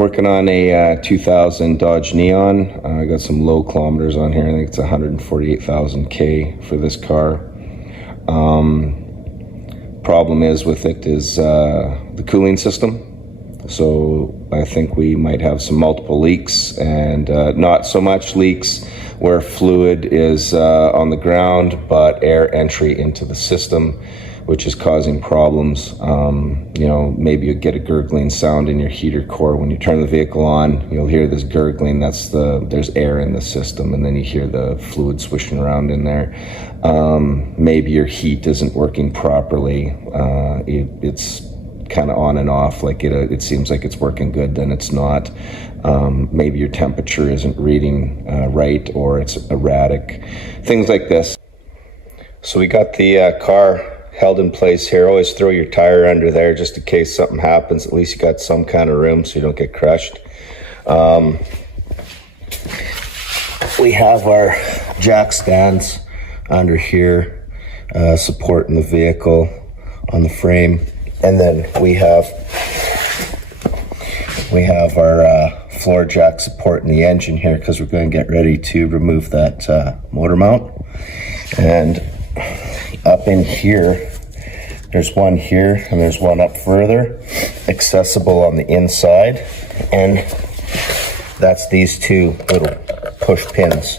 Working on a 2000 Dodge Neon. I got some low kilometers on here. I think it's 148,000 K for this car. Problem is with it is the cooling system. So I think we might have some multiple leaks, and not so much leaks where fluid is on the ground, but air entry into the system, which is causing problems. You know, maybe you get a gurgling sound in your heater core. When you turn the vehicle on, you'll hear this gurgling. There's air in the system, and then you hear the fluid swishing around in there. Maybe your heat isn't working properly. It's kind of on and off, like it seems like it's working good, then it's not. Maybe your temperature isn't reading right, or it's erratic, things like this. So we got the car held in place here. Always throw your tire under there just in case something happens. At least you got some kind of room so you don't get crushed. We have our jack stands under here supporting the vehicle on the frame, and then we have our floor jack supporting the engine here, because we're going to get ready to remove that motor mount. And up in here, there's one here and there's one up further, accessible on the inside, and that's these two little push pins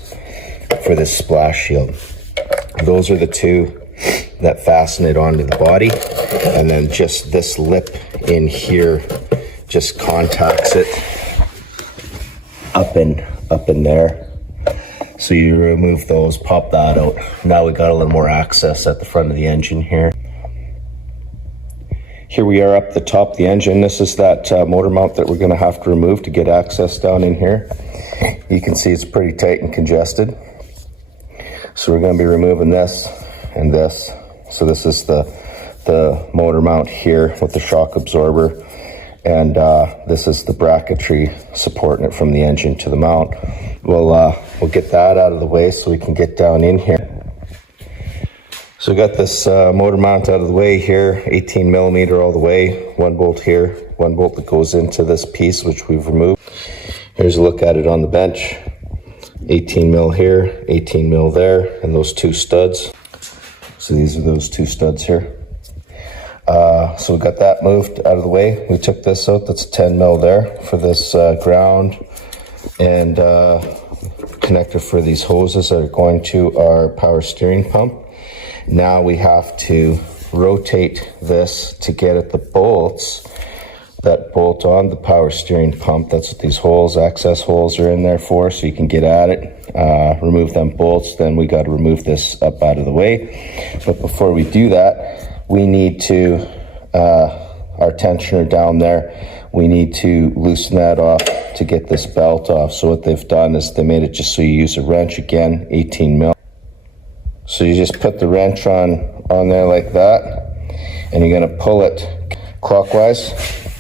for this splash shield. Those are the two that fasten it onto the body, and then just this lip in here just contacts it up in there. So you remove those, pop that out. Now we got a little more access at the front of the engine here. Here we are up the top of the engine. This is that motor mount that we're going to have to remove to get access down in here. You can see it's pretty tight and congested. So we're going to be removing this and this. So this is the motor mount here with the shock absorber, and this is the bracketry supporting it from the engine to the mount. We'll get that out of the way so we can get down in here. So we got this motor mount out of the way here, 18 millimeter all the way, one bolt here, one bolt that goes into this piece, which we've removed. Here's a look at it on the bench. 18 mil here, 18 mil there, and those two studs. So these are those two studs here. So we got that moved out of the way. We took this out, that's 10 mil there for this ground and connector for these hoses that are going to our power steering pump. Now we have to rotate this to get at the bolts that bolt on the power steering pump. That's what these holes, access holes, are in there for, so you can get at it. Remove them bolts, then we got to remove this up out of the way. But before we do that, we need to, our tensioner down there, we need to loosen that off to get this belt off. So what they've done is they made it just so you use a wrench, again, 18 mil. So you just put the wrench on there like that, and you're going to pull it clockwise.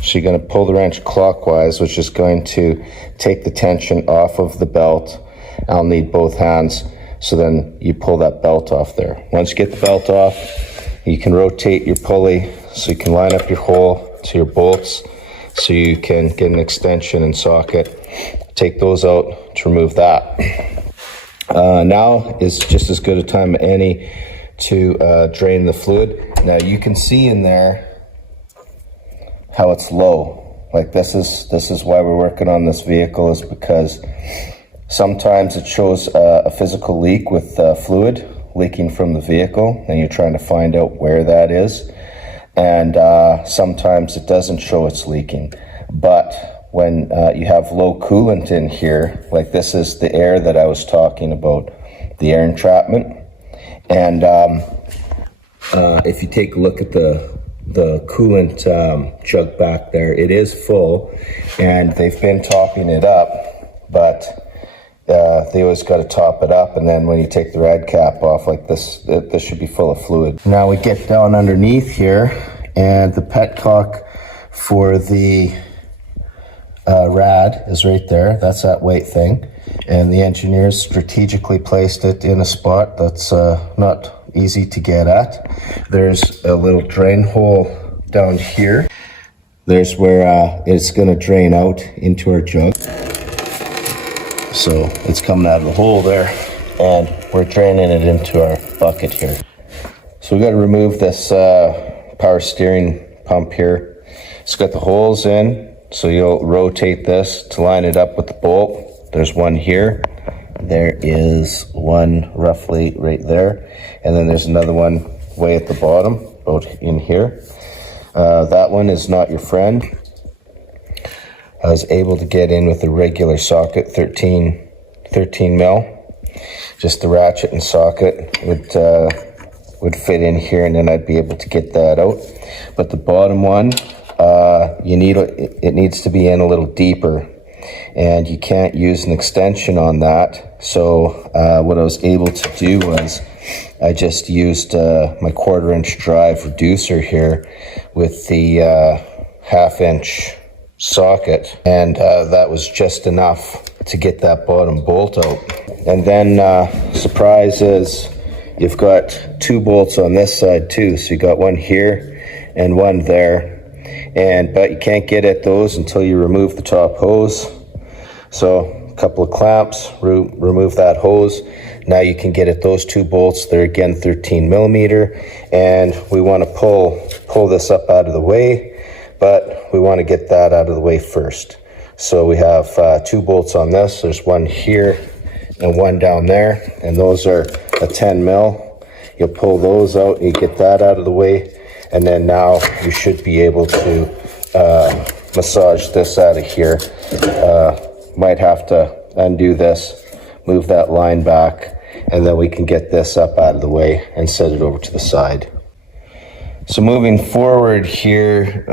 So you're going to pull the wrench clockwise, which is going to take the tension off of the belt. I'll need both hands. So then you pull that belt off there. Once you get the belt off, you can rotate your pulley so you can line up your hole to your bolts, so you can get an extension and socket. Take those out to remove that. Now is just as good a time as any to drain the fluid. Now you can see in there how it's low. Like this is why we're working on this vehicle, is because sometimes it shows a physical leak with fluid leaking from the vehicle, and you're trying to find out where that is. And sometimes it doesn't show it's leaking. But when you have low coolant in here, like this is the air that I was talking about, the air entrapment. And if you take a look at the coolant jug back there, it is full, and they've been topping it up, but they always got to top it up, and then when you take the rad cap off like this, this should be full of fluid. Now we get down underneath here, and the petcock for the rad is right there. That's that weight thing, and the engineers strategically placed it in a spot that's not easy to get at. There's a little drain hole down here, there's where it's going to drain out into our jug. So it's coming out of the hole there, and we're draining it into our bucket here. So we got to remove this power steering pump here. It's got the holes in, so you'll rotate this to line it up with the bolt. There's one here. There is one roughly right there, and then there's another one way at the bottom, about in here. That one is not your friend. I was able to get in with a regular socket, 13 mil. Just the ratchet and socket would fit in here, and then I'd be able to get that out. But the bottom one, it needs to be in a little deeper, and you can't use an extension on that. So what I was able to do was I just used my 1/4-inch drive reducer here with the 1/2-inch socket, and that was just enough to get that bottom bolt out. And then surprise is you've got 2 bolts on this side too, so you got one here and one there, but you can't get at those until you remove the top hose. So a couple of clamps, remove that hose. Now you can get at those 2 bolts. They're again 13 millimeter, and we want to pull this up out of the way, but we want to get that out of the way first. So we have 2 bolts on this. There's one here and one down there, and those are a 10 mil. You'll pull those out, you get that out of the way, and then now you should be able to massage this out of here. Might have to undo this, move that line back, and then we can get this up out of the way and set it over to the side. So moving forward here,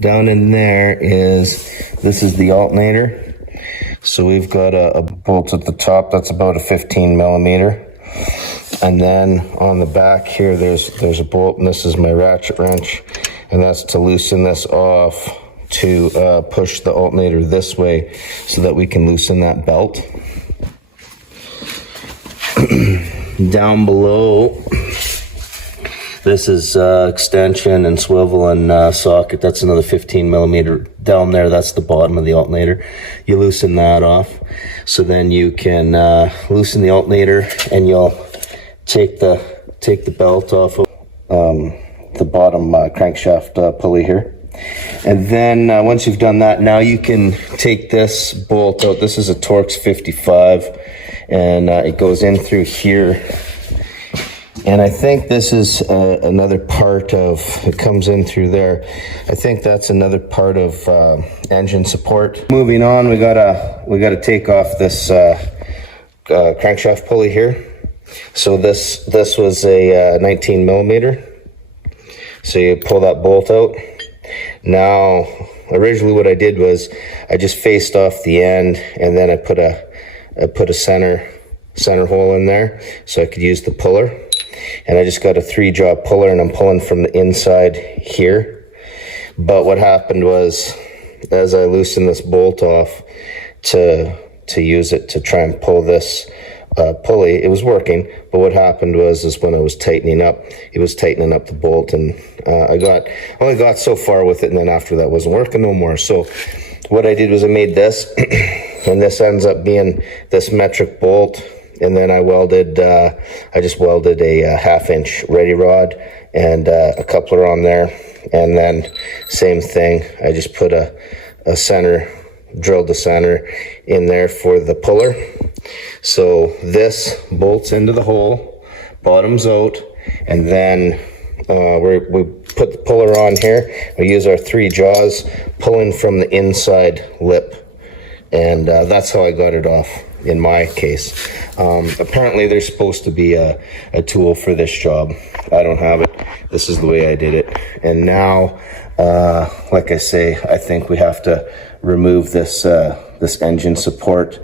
down in there this is the alternator. So we've got a bolt at the top, that's about a 15 millimeter. And then on the back here, there's a bolt, and this is my ratchet wrench, and that's to loosen this off, to push the alternator this way so that we can loosen that belt. Down below, this is extension and swivel and socket. That's another 15 millimeter. Down there, that's the bottom of the alternator. You loosen that off, so then you can loosen the alternator, and you'll take the belt off of the bottom crankshaft pulley here. And then once you've done that, now you can take this bolt out. This is a Torx 55, and it goes in through here. And I think this is another part of, it comes in through there. I think that's another part of engine support. Moving on, we gotta take off this crankshaft pulley here. So this was a 19 millimeter. So you pull that bolt out. Now, originally what I did was I just faced off the end, and then I put a center hole in there so I could use the puller. And I just got a 3-jaw puller, and I'm pulling from the inside here. But what happened was, as I loosened this bolt off to use it to try and pull this pulley, it was working. But what happened was when I was tightening up, it was tightening up the bolt, and I only got so far with it, and then after that wasn't working no more. So what I did was I made this, and this ends up being this metric bolt. And then I just welded a 1/2-inch ready rod and a coupler on there. And then same thing, I just put a center, drilled the center in there for the puller. So this bolts into the hole, bottoms out, and then we put the puller on here. We use our 3 jaws, pulling from the inside lip. And that's how I got it off in my case. Apparently there's supposed to be a tool for this job. I don't have it. This is the way I did it. And now, like I say, I think we have to remove this engine support